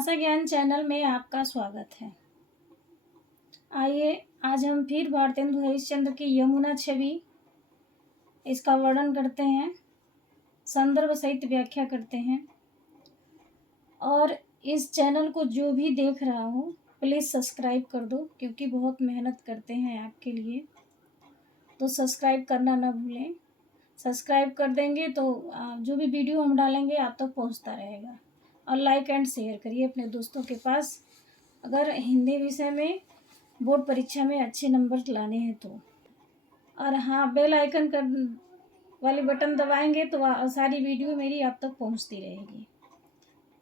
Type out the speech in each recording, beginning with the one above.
भाषा ज्ञान चैनल में आपका स्वागत है। आइए आज हम फिर भारतेंदु हरिश्चंद्र की यमुना छवि इसका वर्णन करते हैं, संदर्भ सहित व्याख्या करते हैं। और इस चैनल को जो भी देख रहा हो प्लीज़ सब्सक्राइब कर दो, क्योंकि बहुत मेहनत करते हैं आपके लिए, तो सब्सक्राइब करना ना भूलें। सब्सक्राइब कर देंगे तो जो भी वीडियो हम डालेंगे आप तक पहुंचता रहेगा। और लाइक एंड शेयर करिए अपने दोस्तों के पास, अगर हिंदी विषय में बोर्ड परीक्षा में अच्छे नंबर लाने हैं तो। और हाँ, बेल आइकन कर वाली बटन दबाएंगे तो सारी वीडियो मेरी आप तक पहुंचती रहेगी।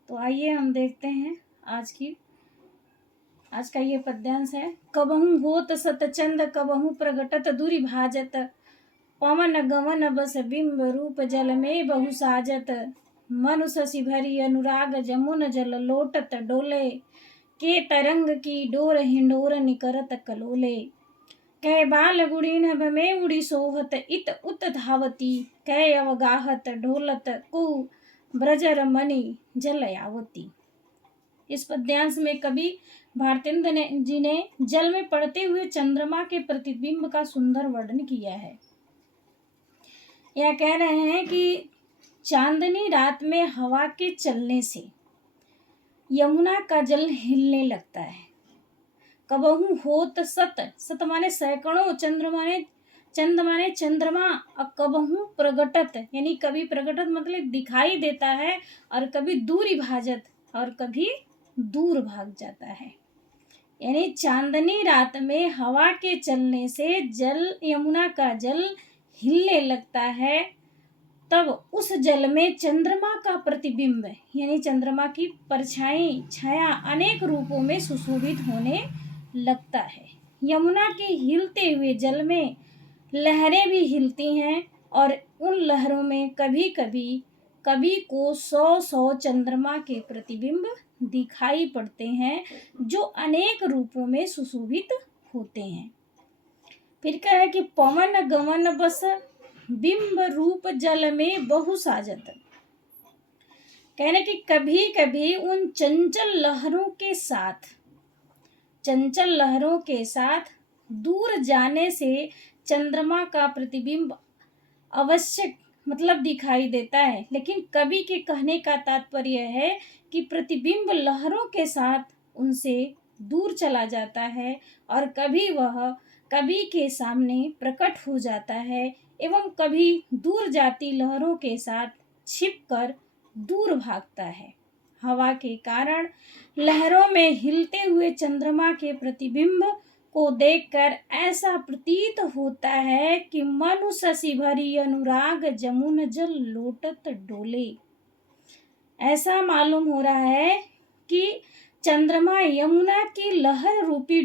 तो आइए हम देखते हैं आज का ये पद्यांश है। कबहू होत सतचंद कबहू प्रगटत दूरी भाजत, पवन गवन बस बिंब रूप जल में बहु साजत, मनु शशि भरी अनुराग जमुन जल लोटत डोले, के तरंग की डोर हिंडोर निकरत कलोले, कै बाल गुड़ी नभ में उड़ी सोहत इत उत धावती, कै अवगाहत ढोलत कु ब्रजर मणि जल आवती। इस पद्यांश में कवि भारतेंद्र जी ने जल में पड़ते हुए चंद्रमा के प्रतिबिंब का सुंदर वर्णन किया है। यह कह रहे हैं कि चांदनी रात में हवा के चलने से यमुना का जल हिलने लगता है। कबहू होत सत माने सैकड़ों, चंद माने चंद्रमा, और कबहू प्रगटत यानी कभी प्रगटत मतलब दिखाई देता है, और कभी दूरी भाजत और कभी दूर भाग जाता है। यानी चांदनी रात में हवा के चलने से यमुना का जल हिलने लगता है, तब उस जल में चंद्रमा का प्रतिबिंब यानी चंद्रमा की परछाई छाया अनेक रूपों में सुशोभित होने लगता है। यमुना के हिलते हुए जल में लहरें भी हिलती हैं, और उन लहरों में कभी को 100 चंद्रमा के प्रतिबिंब दिखाई पड़ते हैं, जो अनेक रूपों में सुशोभित होते हैं। फिर क्या है कि पवन गमन बस बिंब रूप जल में बहु साजत, कहने कि कभी कभी उन चंचल लहरों के साथ दूर जाने से चंद्रमा का प्रतिबिंब अवश्य मतलब दिखाई देता है। लेकिन कवि के कहने का तात्पर्य है कि प्रतिबिंब लहरों के साथ उनसे दूर चला जाता है, और कभी वह कवि के सामने प्रकट हो जाता है, एवं कभी दूर जाती लहरों के साथ छिपकर दूर भागता है। हवा के कारण लहरों में हिलते हुए चंद्रमा के प्रतिबिंब को देखकर ऐसा प्रतीत होता है कि मनु शशि भरी अनुराग जमुन जल लोटत डोले। ऐसा मालूम हो रहा है कि चंद्रमा यमुना की लहर रूपी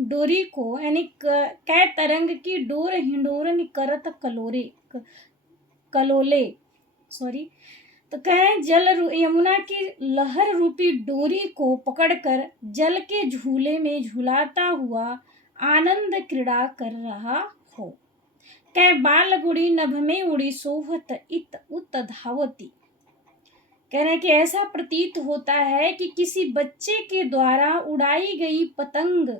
डोरी को यानी कै तरंग की डोर हिंडोरन करत कलोले तो कहें यमुना की लहर रूपी डोरी को पकड़कर जल के झूले में झुलाता हुआ आनंद क्रीड़ा कर रहा हो। कै बाल गुड़ी नभ में उड़ी सोहत इत उत धावती, कह रहे कि ऐसा प्रतीत होता है कि किसी बच्चे के द्वारा उड़ाई गई पतंग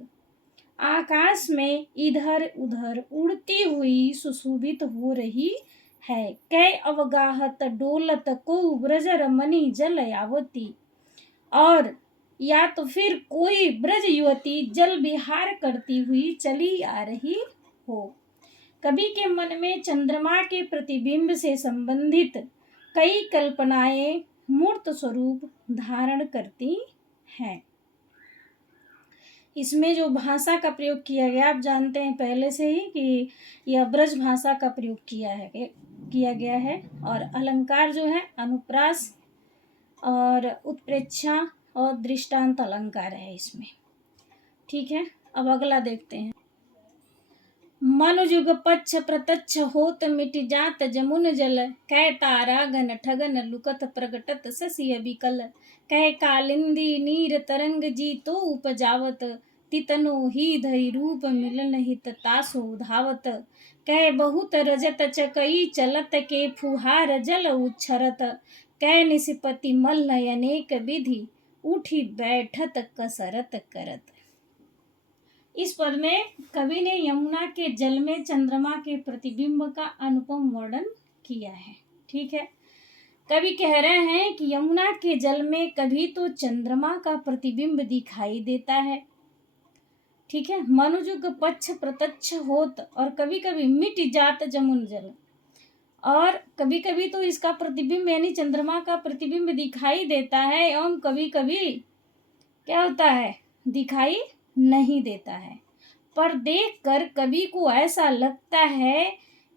आकाश में इधर उधर उड़ती हुई सुशोभित हो रही है। कै अवगाहत डोलत को ब्रजर मणि जल आवती, और या तो फिर कोई ब्रज युवती जल विहार करती हुई चली आ रही हो। कवि के मन में चंद्रमा के प्रतिबिंब से संबंधित कई कल्पनाएं मूर्त स्वरूप धारण करती हैं। इसमें जो भाषा का प्रयोग किया गया, आप जानते हैं पहले से ही कि यह ब्रज भाषा का प्रयोग किया गया है, और अलंकार जो है अनुप्रास और उत्प्रेक्षा और दृष्टांत अलंकार है इसमें। ठीक है, अब अगला देखते हैं। मनुजुग पच्छ प्रत्यक्ष होत मिट जात जमुन जल, कै तारा गन ठगन लुकत प्रगटत शशि अबिकल, कै कालिंदी नीर तरंग जी तो उपजावत, तितनो ही धरि रूप मिलन हित तासो धावत, कै बहुत रजत चकई चलत के फुहार जल उच्छरत, कै निष्पत्ति मल्ल अनेक विधि उठी बैठत कसरत करत। इस पद में कवि ने यमुना के जल में चंद्रमा के प्रतिबिंब का अनुपम वर्णन किया है। ठीक है, कवि कह रहे हैं कि यमुना के जल में कभी तो चंद्रमा का प्रतिबिंब दिखाई देता है, ठीक है, मनुजुग पक्ष प्रत्यक्ष होत, और कभी कभी मिट जात जमुन जल, और कभी कभी तो इसका प्रतिबिंब यानी चंद्रमा का प्रतिबिंब दिखाई देता है एवं कभी कभी क्या होता है, दिखाई नहीं देता है। पर देखकर कवि को ऐसा लगता है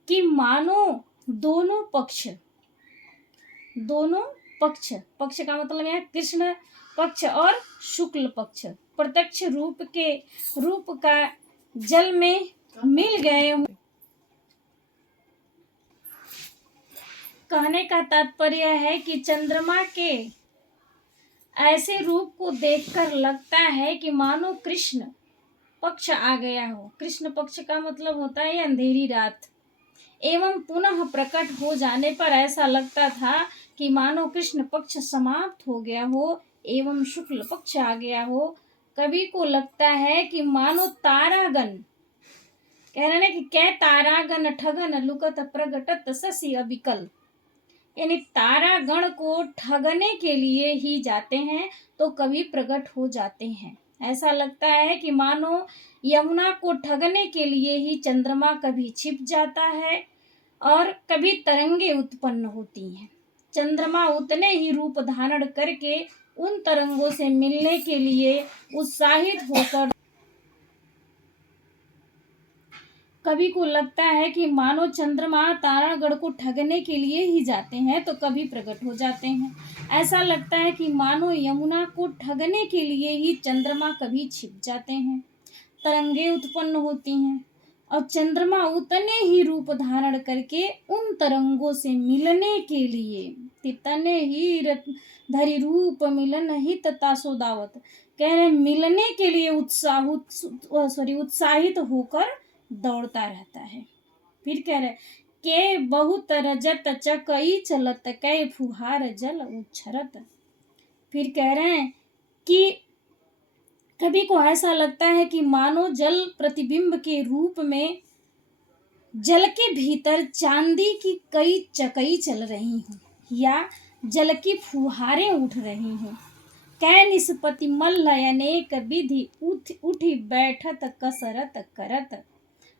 कि मानो दोनों पक्ष पक्ष का मतलब है कृष्ण पक्ष और शुक्ल पक्ष प्रत्यक्ष रूप का जल में मिल गए हों। कहने का तात्पर्य है कि चंद्रमा के ऐसे रूप को देखकर लगता है कि मानो कृष्ण पक्ष आ गया हो। कृष्ण पक्ष का मतलब होता है अंधेरी रात, एवं पुनः प्रकट हो जाने पर ऐसा लगता था कि मानो कृष्ण पक्ष समाप्त हो गया हो एवं शुक्ल पक्ष आ गया हो। कवि को लगता है कि मानो तारागण, कह रहे हैं कि कै तारागण ठगन लुकत प्रगटत शशि अविकल, यानी तारागण को ठगने के लिए ही जाते हैं तो कभी प्रकट हो जाते हैं। ऐसा लगता है कि मानो यमुना को ठगने के लिए ही चंद्रमा कभी छिप जाता है और कभी तरंगे उत्पन्न होती हैं। चंद्रमा उतने ही रूप धारण करके उन तरंगों से मिलने के लिए उत्साहित होकर कवि को लगता है कि मानो चंद्रमा तारागण को ठगने के लिए ही जाते हैं तो कभी प्रकट हो जाते हैं। ऐसा लगता है कि मानो यमुना को ठगने के लिए ही चंद्रमा कभी छिप जाते हैं, तरंगे उत्पन्न होती हैं और चंद्रमा उतने ही रूप धारण करके उन तरंगों से मिलने के लिए तितने ही धरि रूप मिलन ही तथा सोदावत, कह रहे मिलने के लिए उत्साहित होकर दौड़ता रहता है। फिर कह रहे के बहुत रजत चकई चलत कै फुहार जल उछरत। फिर कह रहे हैं कि कवि को ऐसा लगता है कि मानो जल प्रतिबिंब के रूप में जल के भीतर चांदी की कई चकई चल रही हों या जल की फुहारें उठ रही हों। कै निष्पत्ति मल्ल अनेक विधि उठी बैठत कसरत करत,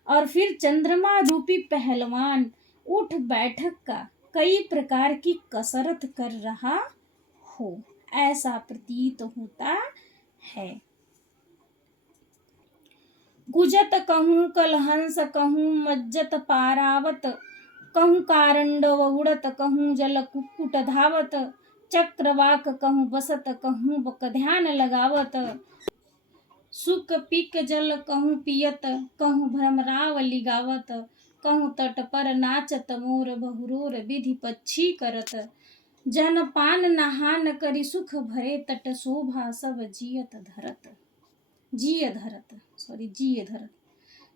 और फिर चंद्रमा रूपी पहलवान उठ बैठक का कई प्रकार की कसरत कर रहा हो, ऐसा प्रतीत होता है। गुजत कहूँ कलहंस कहूँ मज्जत पारावत, कहूँ कारंडव उड़त कहूँ जल कुक्कुट धावत, चक्रवाक कहूँ बसत कहूँ बक ध्यान लगावत, सुख पिक जल कहूँ पियत कहूँ भ्रमरावली गावत, कहूँ तट पर नाचत मोर बहुरोर विधि पक्षी करत, जन पान नहान करी सुख भरे तट शोभा सब जिय धरत।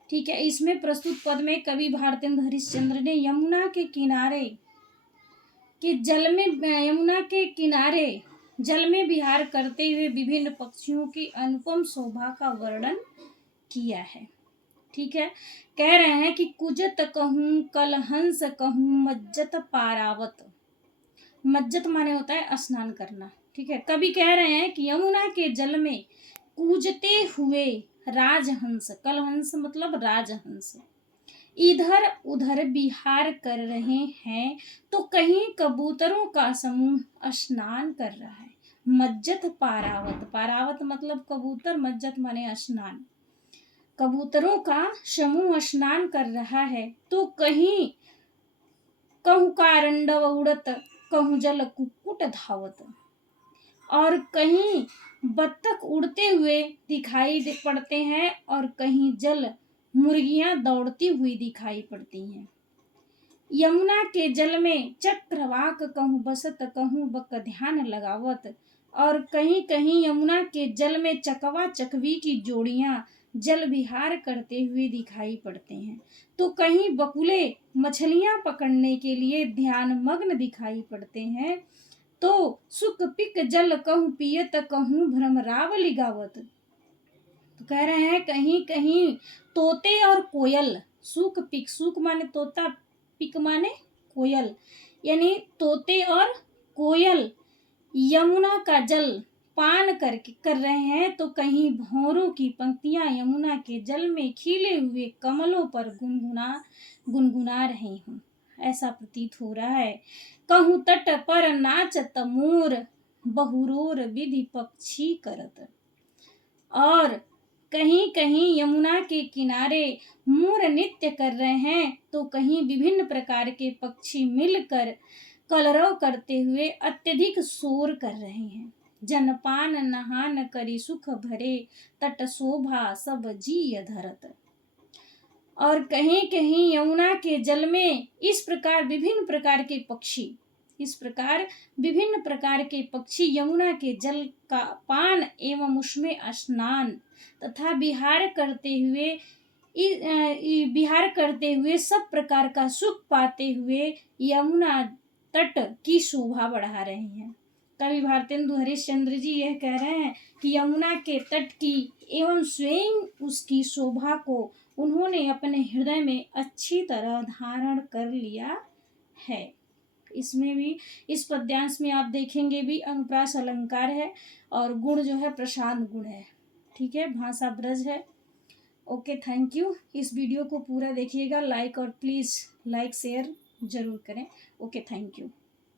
ठीक है, इसमें प्रस्तुत पद में कवि भारतेंद्र हरिश्चंद्र ने यमुना के किनारे जल में विहार करते हुए विभिन्न पक्षियों की अनुपम शोभा का वर्णन किया है। ठीक है, कह रहे हैं कि कुजत कहूँ कलहंस कहूँ मज्जत पारावत, मज्जत माने होता है स्नान करना। ठीक है, कवि कह रहे हैं कि यमुना के जल में कूजते हुए राजहंस, कलहंस मतलब राजहंस, इधर उधर विहार कर रहे हैं तो कहीं कबूतरों का समूह स्नान कर रहा है। मज्जत पारावत, पारावत मतलब कबूतर, मज्जत माने स्नान, कबूतरों का समूह स्नान कर रहा है तो कहीं कहूँ कारंडव उड़त कहूँ जल कुक्कुट धावत, और कहीं बत्तख उड़ते हुए दिखाई पड़ते हैं और कहीं जल मुर्गियां दौड़ती हुई दिखाई पड़ती हैं। यमुना के जल में चक्रवाक कहूँ बसत कहूँ बक ध्यान लगावत, और कहीं कहीं यमुना के जल में चकवा चकवी की जोड़ियां जल विहार करते हुए दिखाई पड़ते हैं तो कहीं बकुले मछलियां पकड़ने के लिए ध्यान मग्न दिखाई पड़ते हैं। तो सुख पिक जल कहूँ पियत कहूँ भ्रमरावली गावत। तो कह रहे हैं कहीं कहीं तोते और कोयल, सुख पिक, सुख माने तोता, पिक माने कोयल, यानी तोते और कोयल यमुना का जल पान करके कर रहे हैं, तो कहीं भंवरों की पंक्तियां यमुना के जल में खिले हुए कमलों पर गुनगुना रही हूँ, ऐसा प्रतीत हो रहा है। कहूँ तट पर नाचत मोर बहुरोर विधि पक्षी करत। और कहीं कहीं यमुना के किनारे मोर नृत्य कर रहे हैं, तो कहीं विभिन्न प्रकार के पक्षी मिलकर कलरव करते हुए अत्यधिक शोर कर रहे हैं। जनपान नहान करी सुख भरे तट शोभा सब जी धरत। और कहीं कहीं यमुना के जल में इस प्रकार विभिन्न प्रकार के पक्षी यमुना के जल का पान एवं उसमें स्नान तथा विहार करते हुए सब प्रकार का सुख पाते हुए यमुना तट की शोभा बढ़ा रहे हैं। कवि भारतेंदु हरिश्चंद्र जी यह कह रहे हैं कि यमुना के तट की एवं स्वयं उसकी शोभा को उन्होंने अपने हृदय में अच्छी तरह धारण कर लिया है। इसमें भी, इस पद्यांश में आप देखेंगे भी अनुप्रास अलंकार है और गुण जो है प्रशांत गुण है। ठीक है, भाषा ब्रज है। Okay, thank you. इस वीडियो को पूरा देखिएगा, लाइक और प्लीज़ लाइक शेयर जरूर करें। Okay, thank you.